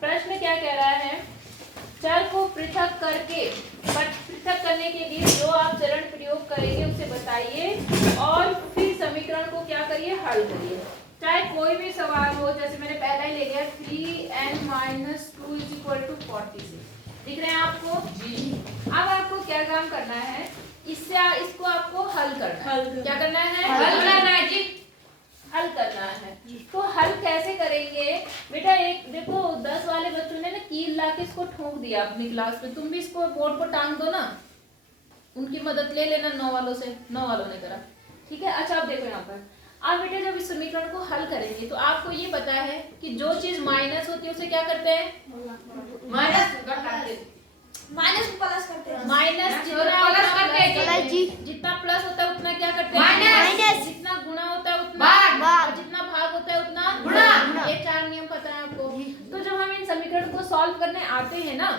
प्रश्न क्या कह रहा है, चर को पृथक करके पृथक करने के लिए जो आप चरण प्रयोग करेंगे उसे बताइए और फिर समीकरण को क्या करिए, हल करिए। चाहे कोई भी सवाल हो, जैसे मैंने पहला ही ले लिया 3n - 2 = 46। दिख रहे हैं आपको जी। अब आपको क्या काम करना है, इसको आपको हल करना है। क्या करना है? हल करना है जी, हल करना है। तो हल कैसे करेंगे बेटा, एक देखो 10 वाले बच्चों ने ना कील ला के इसको ठोक दिया अपनी क्लास में, तुम भी इसको बोर्ड पर टांग दो ना, उनकी मदद ले लेना 9 वालों से, 9 वालों ने करा, ठीक है। अच्छा अब देखो यहाँ पर, आप बेटे जब इस समीकरण को हल करेंगे तो आपको ये पता है कि जो चीज माइनस होती है उसे क्या करते हैं, माइनस को प्लस करते हैं। माइनस जितना प्लस होता है उतना क्या करते हैं, माइनस। जितना गुणा होता है उतना भाग, और जितना भाग होता है उतना गुणा। ये 4 नियम पता है आपको। तो जब हम इन समीकरण को सॉल्व करने आते हैं ना,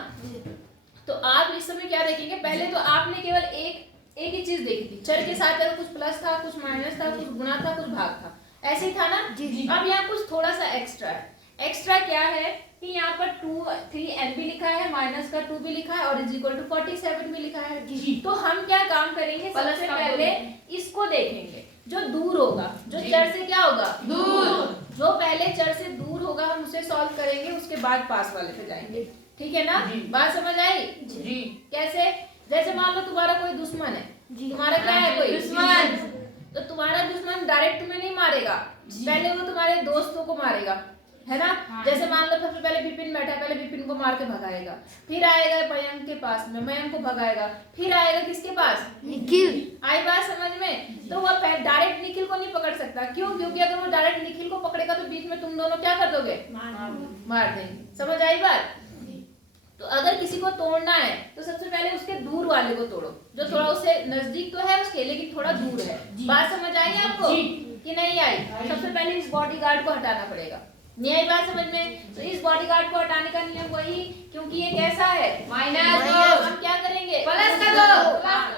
तो आप इस समय क्या देखेंगे, पहले तो आपने केवल एक ही चीज देखी थी, चर के साथ कुछ प्लस था, कुछ माइनस था, कुछ गुणा था, कुछ भाग था, ऐसे ही था ना। अब यहाँ कुछ थोड़ा सा एक्स्ट्रा है। एक्स्ट्रा क्या है कि यहाँ पर 3n भी लिखा है, माइनस का 2 भी लिखा है, और =47 भी लिखा है। तो हम क्या काम करेंगे, सबसे पहले इसको देखेंगे जो दूर होगा, जो चर से क्या होगा, दूर। जो पहले चर से दूर होगा हम उसे सॉल्व करेंगे, उसके बाद पास वाले पे जाएंगे, ठीक है ना। बात समझ आई जी? कैसे, जैसे मान लो तुम्हारा कोई दुश्मन है, तुम्हारा क्या है, कोई दुश्मन, तो तुम्हारा दुश्मन डायरेक्ट तुम्हें नहीं मारेगा, पहले वो तुम्हारे दोस्तों को मारेगा, है ना। जैसे मान लो सबसे पहले विपिन बैठा, पहले विपिन को मार के भगाएगा, फिर आएगा मयंक के पास में, मयंक को भगाएगा, फिर आएगा किसके पास, निखिल। आई बात समझ में? तो वो डायरेक्ट निखिल को नहीं पकड़ सकता, क्यों? क्योंकि अगर वो डायरेक्ट निखिल को पकड़ेगा तो बीच में तुम दोनों क्या कर दोगे, मार देंगे। समझ आई बात? तो अगर किसी को तोड़ना है तो सबसे पहले उसके दूर वाले को तोड़ो, जो थोड़ा उससे नजदीक तो है उसके, लेकिन थोड़ा दूर है। बात समझ आई आपको कि नहीं आई? सबसे पहले इस बॉडीगार्ड को हटाना पड़ेगा। नहीं आई बात समझ में? तो इस बॉडीगार्ड को हटाने का नियम वही, क्योंकि ये कैसा है, माइनस, हम क्या करेंगे, प्लस कर दो।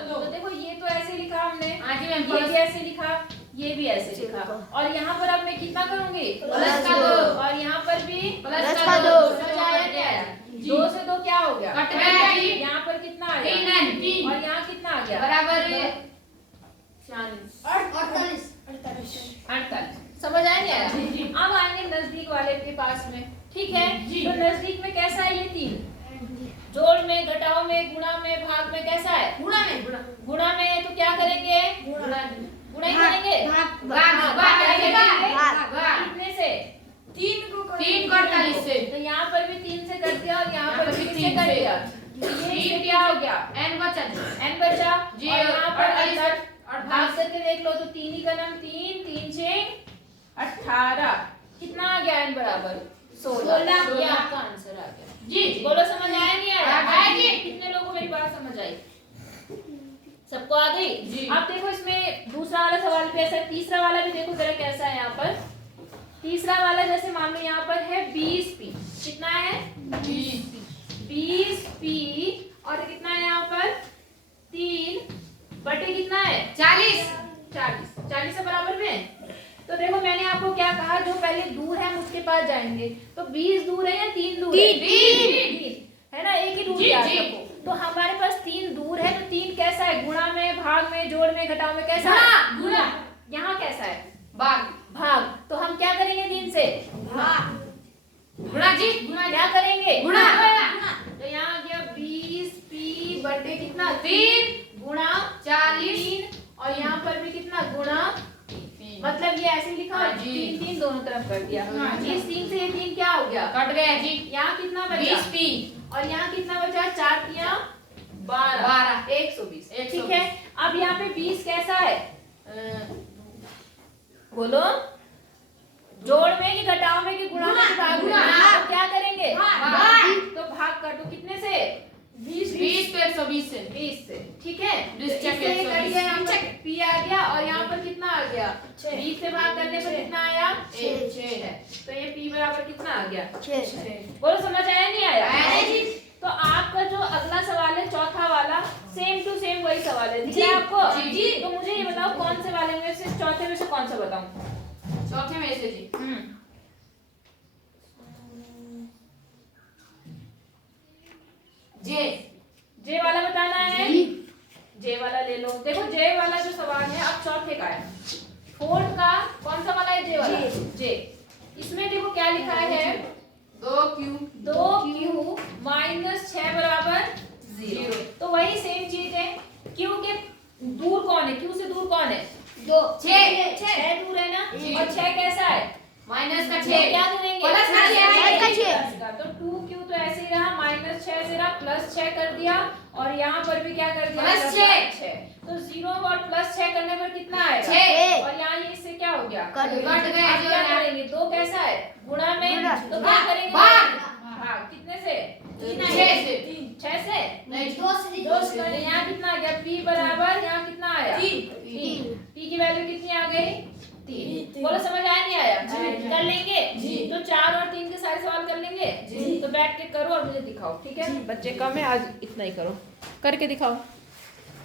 तो देखो ये तो ऐसे लिखा हमने, ये भी ऐसे लिखा, ये भी ऐसे लिखा, और यहाँ पर अब मैं कितना करूंगी, प्लस कर दो, और यहाँ पर भी प्लस कर दो। समझ आया नहीं आया? 2 से 2 क्या हो गया, कट गया। यहाँ पर कितना आ गया, 3, और यहाँ कितना आ गया, बराबर 48। समझ आया नहीं आया? अब आएंगे नजदीक वाले के पास में, ठीक है। तो नजदीक में कैसा है ये 3, जोड़ में, घटाव में, गुणा में, भाग में कैसा है, गुणा में है तो क्या करेंगे, गुणा ही करेंगे, कितने से, 3 को 48 से। तो यहाँ पर भी 3 से कर दिया, और यहाँ पर भी किससे कर दिया, ये क्या हो गया, n बचा जी, और यहाँ पर भाग करके देख लो तो 3 ही का नाम 3, 3 6 18, कितना आ गया, n बराबर 16। ये आपका आंसर आ गया जी। बोलो समझ आया नहीं आया जी? कितने लोगों को मेरी बात समझ आई? सबको आ गई जी। अब देखो इसमें दूसरा वाला सवाल भी ऐसा है, तीसरा वाला भी देखो जरा कैसा है। यहाँ पर तीसरा वाला जैसे मान लो यहाँ पर है 20p, कितना है 20p, और कितना है यहाँ पर 3 बटे कितना है 40 से बराबर में। तो देखो मैंने आपको क्या कहा, जो पहले दूर है हम उसके पास जाएंगे। तो 20 दूर है या 3 दूर है, 3 है ना, एक ही दूर है। तो हमारे पास 3 दूर है, तो 3 कैसा है, गुणा में, भाग में, जोड़ में, घटाव में कैसा है, गुणा। यहाँ कैसा है, भाग। तो हम क्या करेंगे 3 से, गुणा जी, गुणा क्या करेंगे, गुणा। तो यहाँ आ गया 20p बटे कितना 3 गुणा 40, और यहाँ पर भी कितना गुणा, मतलब ये ऐसे लिखा है 3 दोनों तरफ कर दिया। इस 3 से ये 3 क्या हो गया, कट गया जी। यहाँ कितना बचा 20p, और यहाँ कितना बचा 4 तिया 12, 120, ठीक है। अब यहाँ पे 20 कैसा है, बोलो, जोड़ में कि घटाव में कि गुणा में कि भाग में, तो क्या करेंगे, भाग। तो भाग कर दो कितने से, 20 पे 120 से, 20 से, ठीक है। p आ गया, और यहाँ पर कितना आ गया, 20 से भाग करने पर कितना आया, 6 है। तो ये p बराबर कितना आ गया, 6। बोलो समझ आया नहीं आया जी? तो आपका जो अगला सवाल है चौथा वाला, सेम टू सेम वही सवाल है, ठीक है आपको जी। तो मुझे ये बताओ कौन से वाले में से, चौथे में से कौन सा बताऊं, चौथे में से जी। जे वाला बताना है, जे वाला ले लो। देखो जे वाला जो सवाल है अब चौथे का है, फोर्थ का कौन सा वाला है, जे वाला, जे। इसमें देखो क्या लिखा है, 2q माइनस 6 बराबर 0। तो वही सेम चीज है, q के दूर कौन है, q से दूर कौन है, 6 दूर है ना, और 6 कैसा है, माइनस का 6 क्या करेंगे, प्लस का 6। तो 2q तो ऐसे ही रहा, माइनस 6 से रहा, प्लस 6 कर दिया, और यहाँ पर भी क्या कर दिया, प्लस 6। तो 0 और प्लस 6 करने पर कितना आएगा, 6। और यहाँ ये इससे क्या हो गया, कट गया। अब क्या करेंगे, 2 कैसा है, गुणा में, तो क्या करेंगे, भाग। हाँ कितने से, 6 से, नहीं, 2 से तो यहाँ कितना आ गया, p बराबर, यहाँ कितना आया, 3। p की वैल्यू कितनी आ गई, 3। बोलो समझ आया नहीं आया, कर लेंगे तो 4 और 3 के सारे सवाल कर लेंगे, तो बैठ के करो और मुझे दिखाओ, ठीक है। बच्चे कम है आज, इतना ही करो, करके दिखाओ।